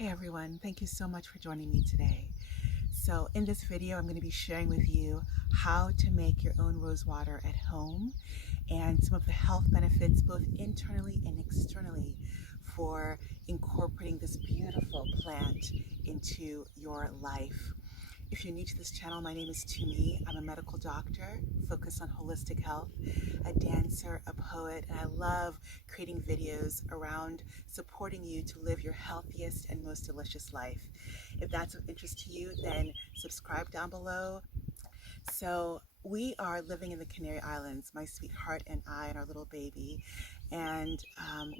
Hey everyone, thank you so much for joining me today. So in this video, I'm going to be sharing with you how to make your own rose water at home and some of the health benefits both internally and externally for incorporating this beautiful plant into your life. If you're new to this channel, my name is Tumi. I'm a medical doctor focused on holistic health, a dancer, a poet, and I love creating videos around supporting you to live your healthiest and most delicious life. If that's of interest to you, then subscribe down below. So we are living in the Canary Islands, my sweetheart and I and our little baby, and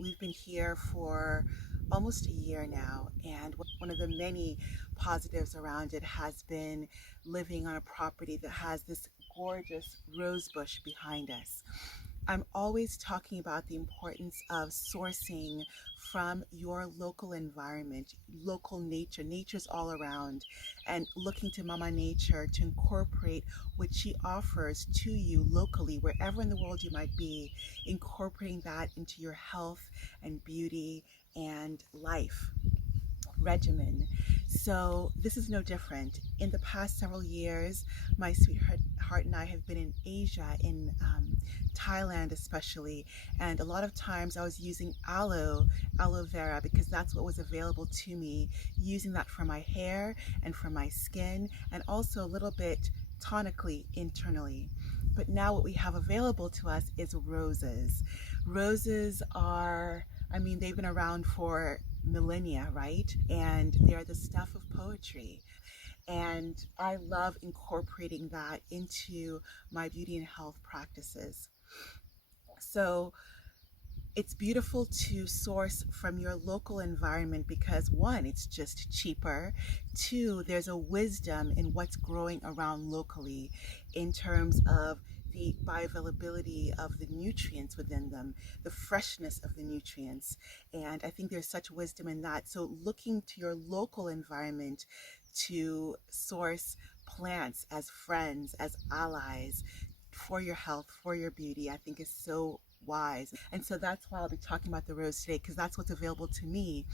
we've been here for almost a year now, and one of the many positives around it has been living on a property that has this gorgeous rose bush behind us. I'm always talking about the importance of sourcing from your local environment, local nature. Nature's all around, and looking to Mama Nature to incorporate what she offers to you locally, wherever in the world you might be, incorporating that into your health and beauty and life regimen. So this is no different. In the past several years, my sweetheart and I have been in Asia, in Thailand especially, and a lot of times I was using aloe vera because that's what was available to me, using that for my hair and for my skin, and also a little bit tonically internally. But now what we have available to us is roses. Roses are, they've been around for millennia, right? And they're the stuff of poetry. And I love incorporating that into my beauty and health practices. So it's beautiful to source from your local environment because one, it's just cheaper. Two, there's a wisdom in what's growing around locally in terms of the bioavailability of the nutrients within them, the freshness of the nutrients. And I think there's such wisdom in that. So looking to your local environment to source plants as friends, as allies for your health, for your beauty, I think is so wise. And so that's why I'll be talking about the rose today, because that's what's available to me.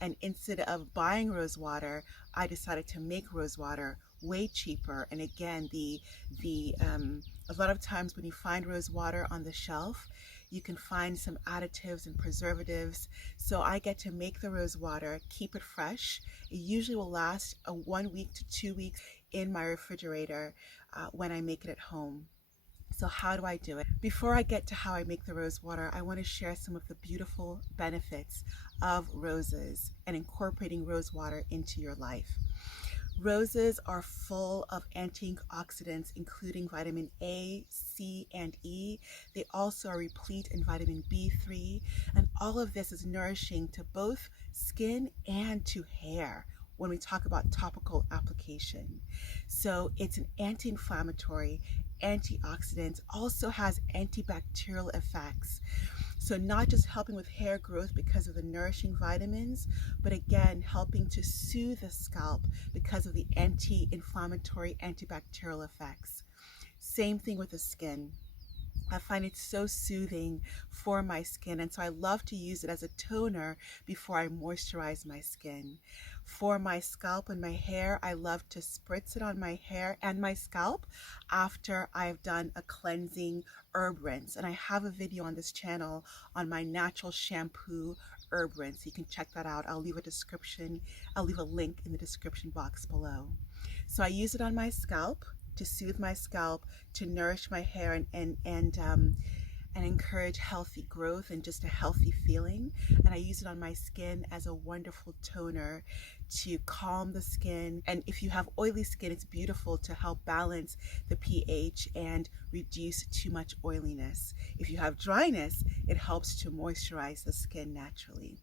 And instead of buying rose water, I decided to make rose water way cheaper. And again, a lot of times when you find rose water on the shelf, you can find some additives and preservatives. So I get to make the rose water, keep it fresh. It usually will last 1 week to 2 weeks in my refrigerator when I make it at home. So how do I do it? Before I get to how I make the rose water, I want to share some of the beautiful benefits of roses and incorporating rose water into your life. Roses are full of antioxidants, including vitamin A, C, and E. They also are replete in vitamin B3, and all of this is nourishing to both skin and to hair when we talk about topical application. So it's an anti-inflammatory, antioxidant, also has antibacterial effects. So not just helping with hair growth because of the nourishing vitamins, but again, helping to soothe the scalp because of the anti-inflammatory, antibacterial effects. Same thing with the skin. I find it so soothing for my skin, and so I love to use it as a toner before I moisturize my skin. For my scalp and my hair, I love to spritz it on my hair and my scalp after I've done a cleansing herb rinse. And I have a video on this channel on my natural shampoo herb rinse. You can check that out. I'll leave a link in the description box below. So I use it on my scalp to soothe my scalp, to nourish my hair and encourage healthy growth and just a healthy feeling. And I use it on my skin as a wonderful toner to calm the skin. And if you have oily skin, it's beautiful to help balance the pH and reduce too much oiliness. If you have dryness, it helps to moisturize the skin naturally.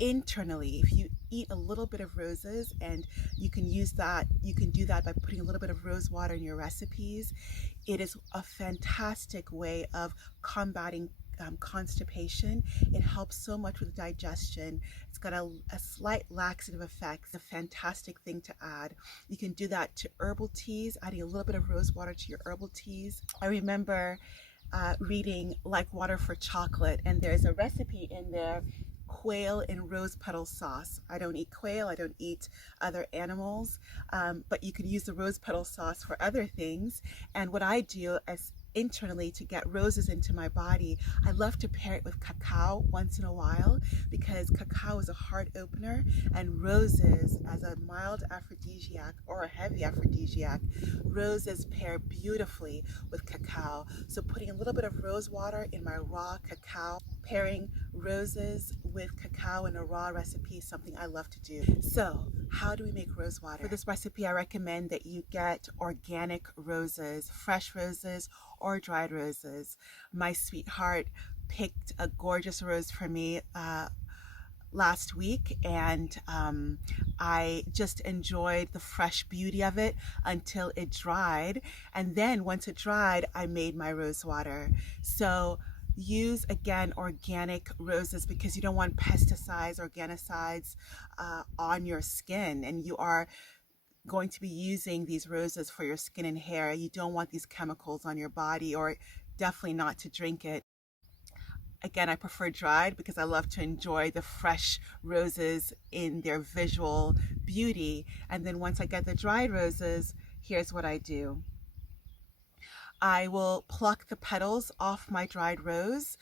Internally, if you eat a little bit of roses, and you can do that by putting a little bit of rose water in your recipes, it is a fantastic way of combating constipation. It helps so much with digestion. It's got a slight laxative effect. It's a fantastic thing to add. You can do that to herbal teas, adding a little bit of rose water to your herbal teas. I remember reading Like Water for Chocolate, and there's a recipe in there quail in rose petal sauce. I don't eat quail, I don't eat other animals, but you could use the rose petal sauce for other things. And what I do as internally to get roses into my body, I love to pair it with cacao once in a while, because cacao is a heart opener and roses as a mild aphrodisiac or a heavy aphrodisiac, roses pair beautifully with cacao. So putting a little bit of rose water in my raw cacao, pairing roses with cacao in a raw recipe is something I love to do. So how do we make rose water? For this recipe, I recommend that you get organic roses, fresh roses or dried roses. My sweetheart picked a gorgeous rose for me last week, and I just enjoyed the fresh beauty of it until it dried. And then once it dried, I made my rose water. So use again organic roses, because you don't want pesticides, organicides on your skin, and you are going to be using these roses for your skin and hair. You don't want these chemicals on your body, or definitely not to drink it. Again, I prefer dried because I love to enjoy the fresh roses in their visual beauty. And then once I get the dried roses, here's what I do. I will pluck the petals off my dried rose,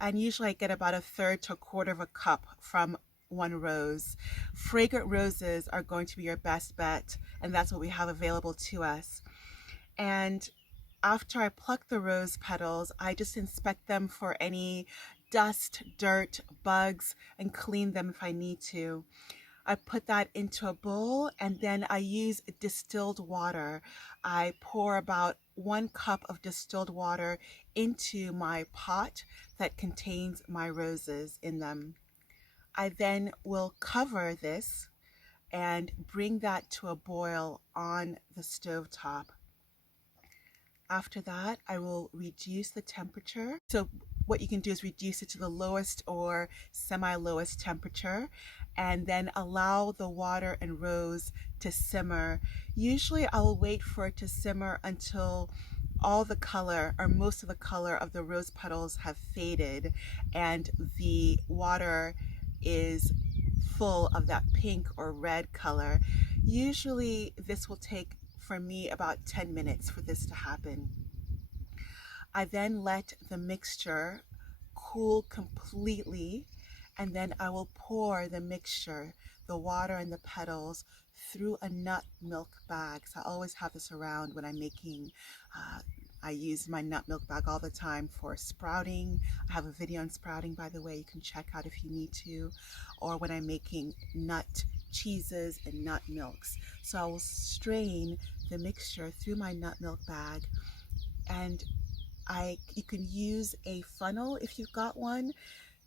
and usually I get about a third to a quarter of a cup from one rose. Fragrant roses are going to be your best bet, and that's what we have available to us. And after I pluck the rose petals, I just inspect them for any dust, dirt, bugs, and clean them if I need to. I put that into a bowl, and then I use distilled water. I pour about 1 cup of distilled water into my pot that contains my roses in them. I then will cover this and bring that to a boil on the stove top. After that, I will reduce the temperature. So what you can do is reduce it to the lowest or semi-lowest temperature, and then allow the water and rose to simmer. Usually I'll wait for it to simmer until all the color, or most of the color of the rose petals have faded and the water is full of that pink or red color. Usually this will take for me about 10 minutes for this to happen. I then let the mixture cool completely, and then I will pour the mixture, the water and the petals, through a nut milk bag. So I always have this around when I'm making, I use my nut milk bag all the time for sprouting. I have a video on sprouting, by the way, you can check out if you need to, or when I'm making nut cheeses and nut milks. So I will strain the mixture through my nut milk bag, and you can use a funnel if you've got one,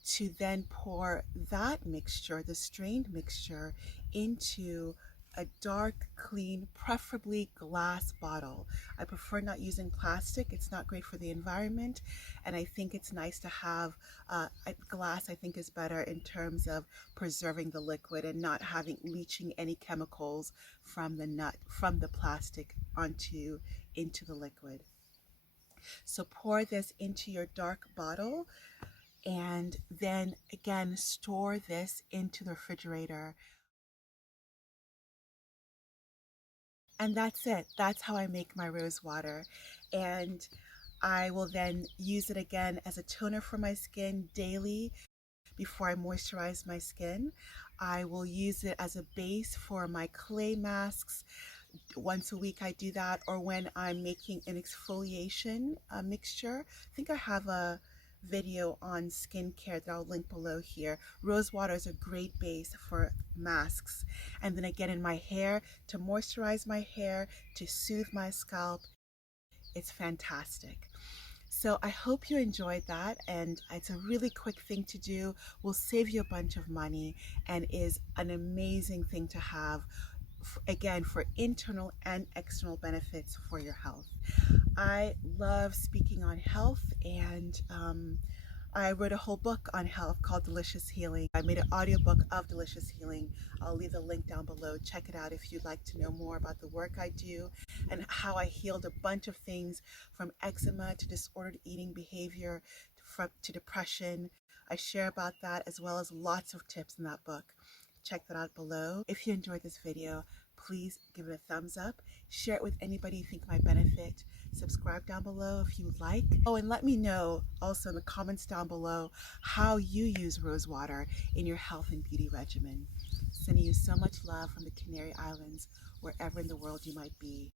to then pour that mixture, the strained mixture, into a dark, clean, preferably glass bottle. I prefer not using plastic. It's not great for the environment, and I think it's nice to have glass. I think is better in terms of preserving the liquid and not having leaching any chemicals from the nut, from the plastic into the liquid. So pour this into your dark bottle, and then again store this into the refrigerator. And that's it. That's how I make my rose water. And I will then use it again as a toner for my skin daily before I moisturize my skin. I will use it as a base for my clay masks. Once a week I do that, or when I'm making an exfoliation mixture. I think I have a video on skincare that I'll link below here. Rose water is a great base for masks. And then again in my hair, to moisturize my hair, to soothe my scalp. It's fantastic. So I hope you enjoyed that, and it's a really quick thing to do, will save you a bunch of money, and is an amazing thing to have, again, for internal and external benefits for your health. I love speaking on health, and I wrote a whole book on health called Delicious Healing. I made an audiobook of Delicious Healing. I'll leave the link down below. Check it out if you'd like to know more about the work I do and how I healed a bunch of things, from eczema to disordered eating behavior to depression, I share about that as well as lots of tips in that book. Check that out below. If you enjoyed this video, please give it a thumbs up. Share it with anybody you think might benefit. Subscribe down below if you would like. Oh, and let me know also in the comments down below how you use rose water in your health and beauty regimen. Sending you so much love from the Canary Islands, wherever in the world you might be.